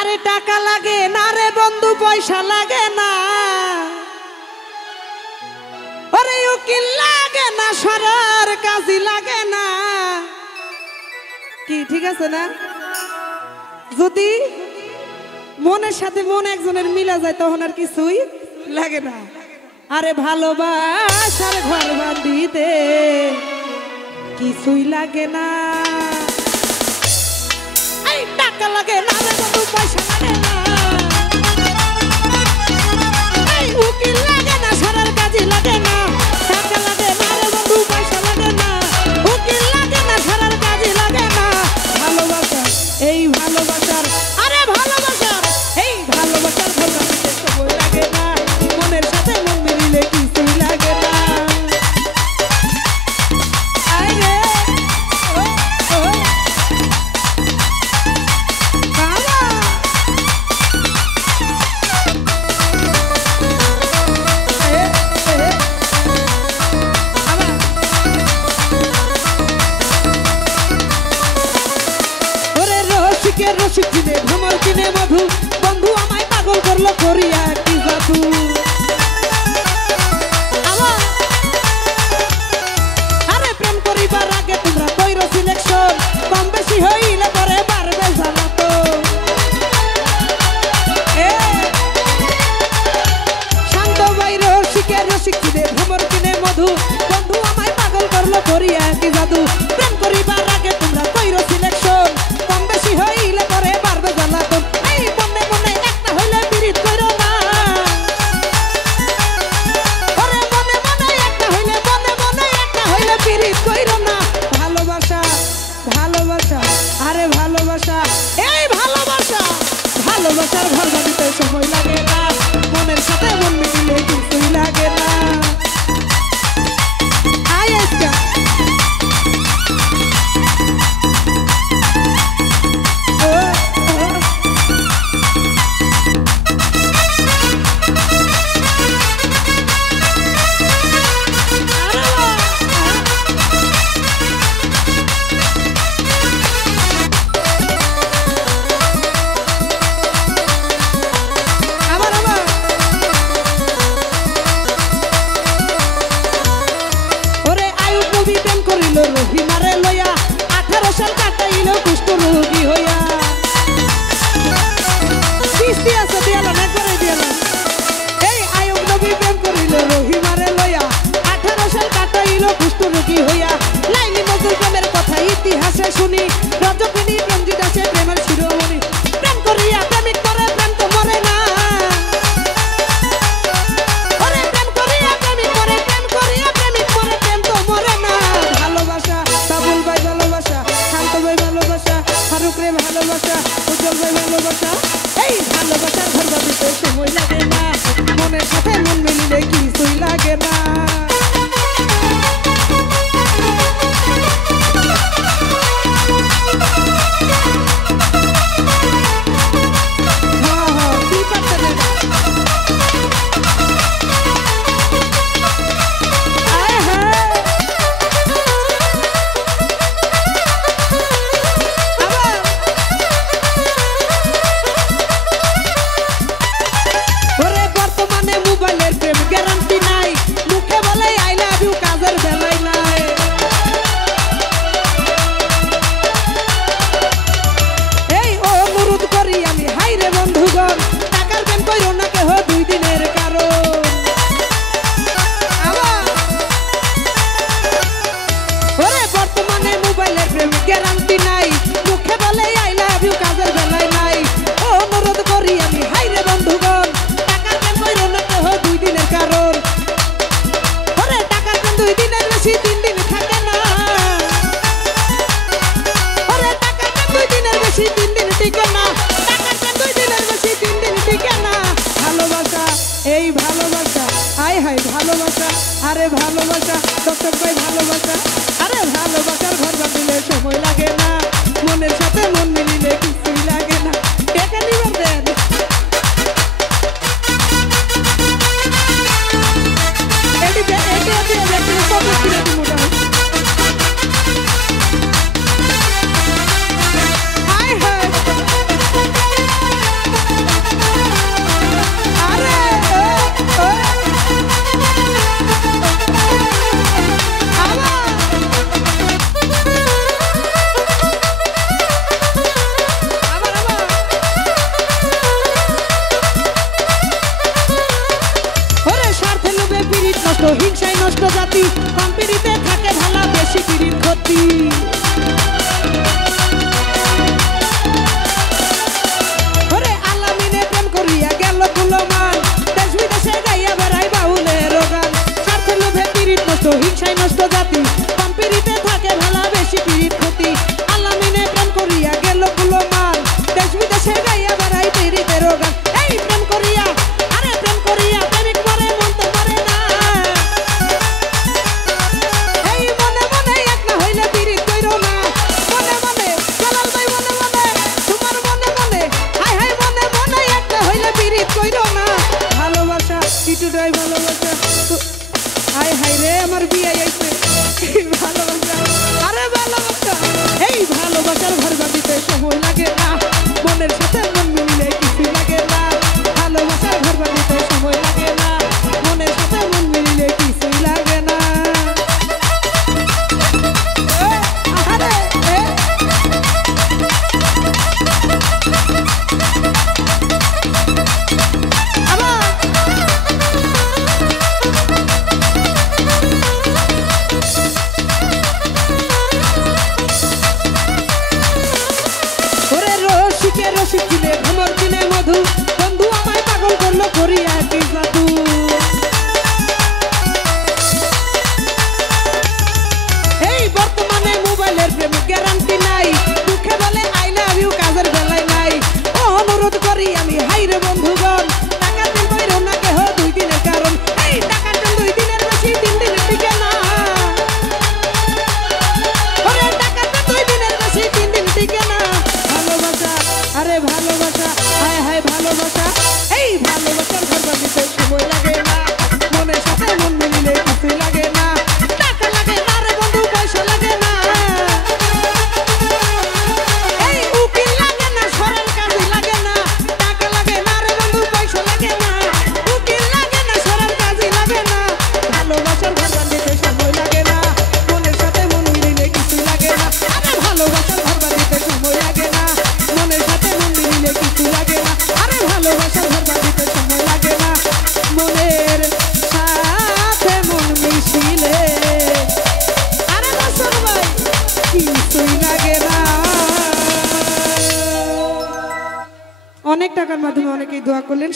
আরে টাকা লাগে না রে বন্ধু, পয়সা লাগে না, আরে উকিল লাগে না, সরার কাজী লাগে না। কি ঠিক আছে না? যদি মনের সাথে মন একজনের মিলা যায় তখন আর কিছুই লাগে না। আরে ভালোবাসার ঘর বাঁধিতে কিছুই লাগে না। এই টাকা লাগে না রে বন্ধু, পয়সা লাগে না, এই উকিল লাগে না, সরার কাজী লাগে না। টাকা লাগে না রে বন্ধু, পয়সা লাগে না, উকিল লাগে না, সরার কাজী লাগে না। ভালোবাসা এই ভালোবাসার, আরে ভালোবাসার এই ভালোবাসার ঘর বাঁধিতে সময় লাগে না, মনের সাথে মন মিলিলে কিছুই লাগে না। আরে ও বাবা, ওরে রসিকের রসিক কিনে ভ্রমর কিনে মধু, বন্ধু আমায় পাগল করলো করিয়া কি জাদু। আরে প্রেম করিবার আগে তোমরা কইরো সিলেকশন, কম বেশি হইলে পরে বাড়বে জ্বালাতো। শান্ত ভাই রসিকের রসিক কিনে ভ্রমর কিনে মধু, বন্ধু আমায় পাগল করলো করিয়া কি জাদু। প্রেম করিবার আগে তোমরা কইরো সিলেকশন, কম বেশি হইলে পরে বাড়বে জ্বালাতো। এই মনে মনে একটা হইলে বিরিত কইরো না, ওরে মনে মনে একটা হইলে, মনে মনে একটা হইলে বিরিত কইরো না। ভালোবাসা ভালোবাসা আরে ভালোবাসা এই ভালোবাসা, ভালোবাসার ঘর বাঁধিতে সময় লাগে না, মনের সাথে মন মিলিলে কিছুই লাগে না। আয় আজকা ও ও আবার আবার ওরে আয়ু নবী প্রেম করিল রহিমারে লইয়া, 18 সাল কাটাইল কুষ্ঠ রোগী হইয়া। কিস্তি আছে দিয়ালা না করে দিয়ালা। এই আয়ু নবী প্রেম করিল রহিমারে লইয়া, 18 সাল কাটাইল কুষ্ঠ রোগী হইয়া। লাইলি মজুর প্রেমের কথা ইতিহাসে শুনি, রজকিনী রঞ্জিত আছে প্রেমের শিরোমণি। প্রেম করিয়া প্রেমিক করে প্রেম তো মরে না, ওরে প্রেম করিয়া প্রেমিক করে, প্রেম করিয়া প্রেমিক করে প্রেম তো মরে না। ভালোবাসা বাবুল ভাই ভালোবাসা, শান্ত ভাই ভালোবাসা, ফারুক রে ভালোবাসা, উজ্জ্বল ভাই ভালোবাসা। এই ভালোবাসার ঘর বাঁধিতে সময় লাগে না, মনের সাথে মন মিলিলে কিছুই লাগে না। হ্যাঁ হ্যাঁ কি পারতেন না। আয় হ্যাঁ আবার ওরে বর্তমানে মোবাইলের প্রেম গ্যারান্টি নাই, মুখে বলে আই লাভ ইউ, কাজের বেলায় নাই। এই অনুরোধ করি আমি হাই রে বন্ধুগণ, টাকার প্রেম কইরো না কেহ 2 দিনের কারণ। আবার ওরে বর্তমানে মোবাইলের প্রেম গ্যারান্টি নাই, মুখে বলে আই লাভ ইউ, কাজের বেলায় নাই। অনুরোধ করি আমি হাই রে বন্ধুগণ, টাকার প্রেম কইরো না কেহ 2 দিনের কারণ। ওরে টাকার প্রেম 2 দিনের বেশি 3 দিন থাকে না, ওরে টাকার প্রেম 2 দিনের বেশি 3 দিন টিকে না, টাকার প্রেম 2 দিনের বেশি 3 দিন টিকে না। ভালোবাসা এই ভালোবাসা, আয় হায় ভালোবাসা, আরে ভালোবাসা দর্শক ভাই ভালোবাসা, আরে ভালোবাসার ঘর বাঁধিলে সময় লাগে না, মনের সাথে মন মিলিলে কিছুই লাগে না। টাকা নিবার দেন এটি এটি এটি এটি কত কিলো মোটা। আয় হায় জাতি। ওরে আলামিনে প্রেম করিয়া গেল কুলমান, দেশ বিদেশে গাইয়া বেড়াই বাউলের গান। স্বার্থ লোভে পীড়িত নষ্ট, হিংসায় নষ্ট জাতি, কম পীড়িতে থাকে ভালা, বেশি পীড়িত ক্ষতি। আলামিনে প্রেম করিয়া গেল কুলমান, দেশ বিদেশে গাইয়া বেড়াই পীড়িতের গান। এই প্রেম করিয়া, আরে প্রেম করিয়া প্রেমিক মরে, মন তো মরে না। এই মনে মনে এক না হইলে পীড়িত কইরো না। মনে মনে জালাল ভাই, মনে মনে তোমার মনে মনে, হাই হাই মনে মনে এক না হইলে পীড়িত কইরো না। ভালোবাসা কিছুটাই ভালোবাসা, হাই হাই রে আমার বিয়ে আইছে। ভালোবাসা, আরে ভালোবাসা, এই ভালোবাসার ঘর বাঁধিতে সময় লাগে না, মনের সাথে মন মিলিলে কিছু লাগে না। ভালোবাসার ঘর বাঁধিতে সময় লাগে না, মনের সাথে মন মিলিলে কিছুই লাগে না। আরে রসিক কিনে ভ্রমর কিনে মধু, বন্ধু আমায় পাগল করলো করিয়া কি জাদু। এই বর্তমানে মোবাইলের প্রেম গ্যারান্টি নাই, দুঃখে বলে আই লাভ ইউ, কাজের বেলায় নাই। ও অনুরোধ করি আমি, হাই রে বন্ধুগণ, টাকা দিন বইরো না কেহ 2 দিনের কারণ। এই টাকার দাম 2 দিনের বেশি 3 দিনের টিকে না। ওরে টাকার দাম 2 দিনের বেশি 3 দিন টিকে না। ভালোবাসা, আরে ভালোবাসা, হায় হায় ভালোবাসা, এই ভালোবাসার ঘর বাঁধিতে সময় লাগে না, মনের সাথে মন মিলিলে কিছু লাগে না। টাকা লাগে না রে বন্ধু, পয়সা লাগে না। এই উকিল লাগে না, সরল কাজে লাগে না। টাকা লাগে না রে বন্ধু, পয়সা লাগে না। উকিল লাগে না, সরল কাজে লাগে না। ভালোবাসার ঘর বাঁধিতে সময় লাগে না, মনের সাথে মন মিলিলে কিছু লাগে না। আরে ভালোবাসার ঘর বাঁধিতে সময় লাগে না, মনের সাথে মন মিলিলে কিছু লাগে না। আরে ভালোবাসার ঘর বাঁধিতে সময় লাগে না, মনের সাথে মন মিশিলে, আরে বসর ভাই কিছুই লাগে না। অনেক টাকার মাধ্যমে অনেকেই দোয়া করলেন।